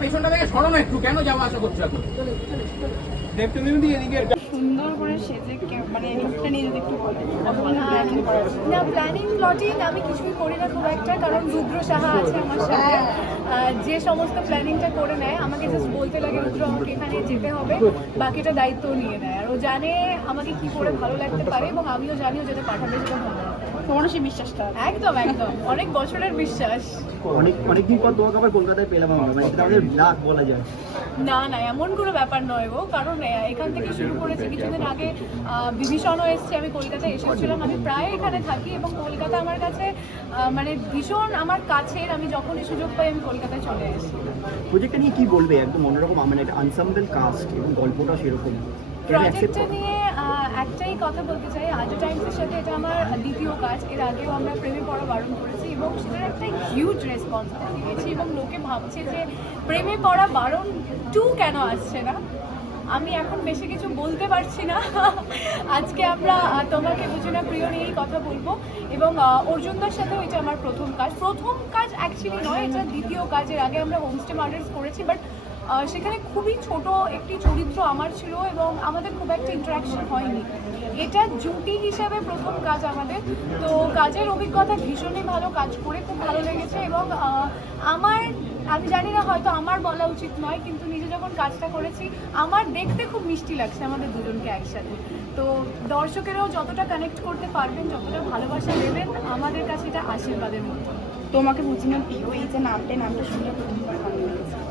পেছনটা থেকে সরো না একটু কেন যাওয়া আসা করছ এখন? সুন্দর করে সেজে মানে লুকটা নিয়ে যদি একটু বলেন। কতখানি প্ল্যানিং করা আছে? না প্ল্যানিং প্লটিং আমি কিছুই করি না খুব একটা কারণ রুদ্র সাহা আছে আমার সাথে। যে সমস্ত প্ল্যানিংটা করে নেয় আমাকে জাস্ট বলতে লাগে রুদ্র আমাকে এখানে যেতে হবে বাকিটা দায়িত্ব নিয়ে নেয়। আর ও জানে আমাকে কি করে ভালো লাগতে পারে এবং আমিও জানিও যেটা পাঠাবে সেটা ভালো তোমারও সেই বিশ্বাসটা একদম একদম। অনেক বছরের বিশ্বাস। অনেক অনেকদিন পর তোমাকে আবার কলকাতায় পেলাম আমরা মানে আমাদের লাখ বলা যায়। না না এমন কোনো ব্যাপার নয় গো কারণ এখান থেকে শুরু করেছি কিছুদিন আগে বিভীষণও এসছে আমি কলকাতায় এসেছিলাম আমি প্রায় এখানে থাকি এবং কলকাতা আমার কাছে মানে ভীষণ আমার কাছের আমি যখনই সুযোগ পাই আমি কলকাতায় চলে আসি। প্রজেক্টটা নিয়ে কি বলবে? একদম অন্যরকম মানে একটা আনসাম্বল কাস্ট এবং গল্পটা সেরকম। প্রজেক্টটা নিয়ে কথা বলতে চাই, আজও টাইমসের সাথে এটা আমার দ্বিতীয় কাজ। এর আগেও আমরা প্রেমে পড়া বারণ করেছি এবং সেটার একটা হিউজ রেসপন্স পেয়েছি এবং লোকে ভাবছে যে প্রেমে পড়া বারণ টু কেন আসছে না? আমি এখন বেশি কিছু বলতে পারছি না। আজকে আমরা তোমাকে বুঝি না প্রিয় নিয়েই কথা বলব এবং অর্জুনদার সাথেও এটা আমার প্রথম কাজ। প্রথম কাজ অ্যাকচুয়ালি নয়, এটা দ্বিতীয় কাজের আগে আমরা হোমস্টে মার্ডার্স করেছি বাট সেখানে খুবই ছোট একটি চরিত্র আমার ছিল এবং আমাদের খুব একটা ইন্টারাকশন হয়নি। এটা জুটি হিসাবে প্রথম কাজ আমাদের। তো কাজের অভিজ্ঞতা ভীষণই ভালো কাজ করে, খুব ভালো লেগেছে এবং আমার, আমি জানি না হয়তো আমার বলা উচিত নয়, কিন্তু নিজে যখন কাজটা করেছি, আমার দেখতে খুব মিষ্টি লাগছে আমাদের দুজনকে একসাথে। তো দর্শকেরাও যতটা কানেক্ট করতে পারবেন, যতটা ভালোবাসা দেবেন, আমাদের কাছে এটা আশীর্বাদের মতো। তোমাকে বুঝি না প্রিয় এই যে নামটা নামটা শুনে প্রথমবার ভালো লেগেছে।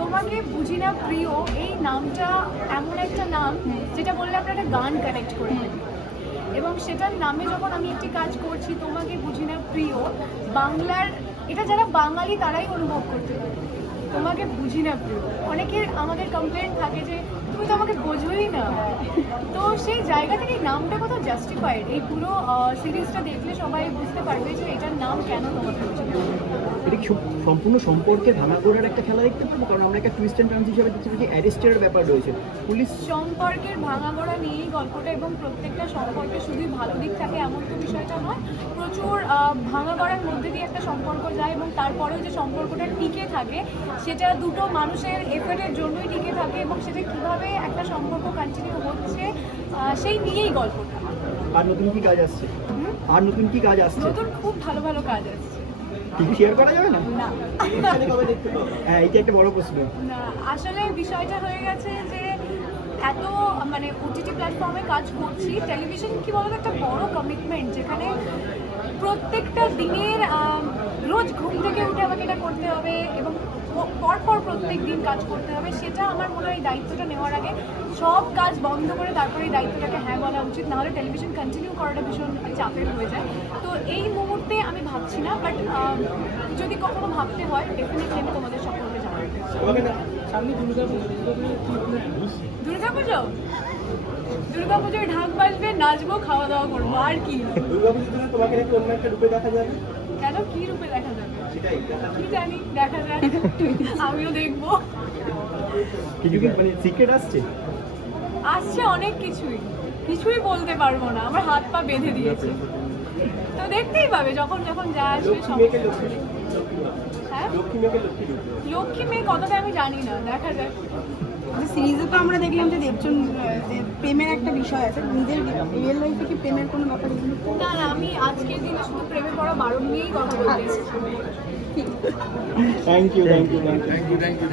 তোমাকে বুঝি না প্রিয়, এই নামটা এমন একটা নাম যেটা বললে আমরা একটা গান কানেক্ট করে এবং সেটার নামে যখন আমি একটি কাজ করছি, তোমাকে বুঝি না প্রিয়, বাংলার, এটা যারা বাঙালি তারাই অনুভব করতে পারে। তোমাকে বুঝি না প্রিয়। অনেকের আমাদের কমপ্লেন থাকে যে, তুমি তো আমাকে বোঝোই না। তো সেই জায়গা থেকে নামটা কত জাস্টিফাইড এই পুরো সিরিজটা দেখলে সবাই বুঝতে পারবে যে এটার নাম কেন তোমাকে বুঝি না। এটা কি সম্পূর্ণ সম্পর্কে ভাঙা করার একটা খেলা দেখতে পাবো কারণ আমরা একটা টুইস্ট অ্যান্ড টার্নস হিসেবে দেখতে পাচ্ছি অ্যারেস্টের ব্যাপার রয়েছে। পুলিশ সম্পর্কের ভাঙাগড়া নিয়েই গল্পটা এবং প্রত্যেকটা সম্পর্কে শুধুই ভালো দিক থাকে এমন তো বিষয়টা নয়। প্রচুর আহ, ভাঙাগড়ার মধ্যে দিয়ে একটা সম্পর্ক যায় এবং তারপরেও যে সম্পর্কটা টিকে থাকে সেটা দুটো মানুষের এফের্টের জন্যই টিকে থাকে এবং সেটা কীভাবে একটা সম্পর্ক কন্টিনিউ হচ্ছে সেই নিয়েই গল্পটা। আর নতুন কি কাজ আসছে? আর নতুন কি কাজ আসছে? নতুন খুব ভালো ভালো কাজ আসছে। কিছু শেয়ার করা যাবে না? না। হ্যাঁ এটা একটা বড় প্রশ্ন। না আসলে বিষয়টা হয়ে গেছে যে এত মানে ওটিটি প্ল্যাটফর্মে কাজ করছি টেলিভিশন কি বলতো একটা বড় কমিটমেন্ট যেখানে প্রত্যেকটা দিনের রোজ ঘুম থেকে উঠে আমাকে এটা করতে হবে এবং পরপর প্রত্যেক দিন কাজ করতে হবে। সেটা আমার মনে হয় দায়িত্বটা নেওয়ার আগে সব কাজ বন্ধ করে তারপরে এই দায়িত্বটাকে হ্যাঁ বলা উচিত নাহলে টেলিভিশন কন্টিনিউ করাটা ভীষণ চাপের হয়ে যায়। তো এই মুহূর্তে আমি ভাবছি না বাট যদি কখনো ভাবতে হয় ডেফিনেটলি আমি তোমাদের সকলকে জানাব। দুর্গা পুজো দুর্গা পুজোয় ঢাক বাজবে নাচবো খাওয়া দাওয়া করব আর কি। তোমাকে অন্য একটা রূপে দেখা যাবে? কেন? কি রূপে দেখা যাবে? জানি দেখা যাক। আমিও দেখব। কিছু কি মানে সিক্রেট আসছে? আসছে অনেক কিছুই। কিছুই বলতে পারব না আমার হাত পা বেঁধে দিয়েছে। তো দেখতেই পাবে যখন যখন যা আসবে সব। হ্যাঁ? লক্ষ্মী মেয়ে কতটা আমি জানি না দেখা যাক। সিরিজে তো আমরা দেখলাম যে দেবচন প্রেমের একটা বিষয় আছে নিজের রিয়েল লাইফে কি প্রেমের কোনো ব্যাপার না না আমি আজকের দিনে শুধু প্রেমে পড়া বারণ নিয়েই কথা বলতে এসেছি। Thank you thank you thank you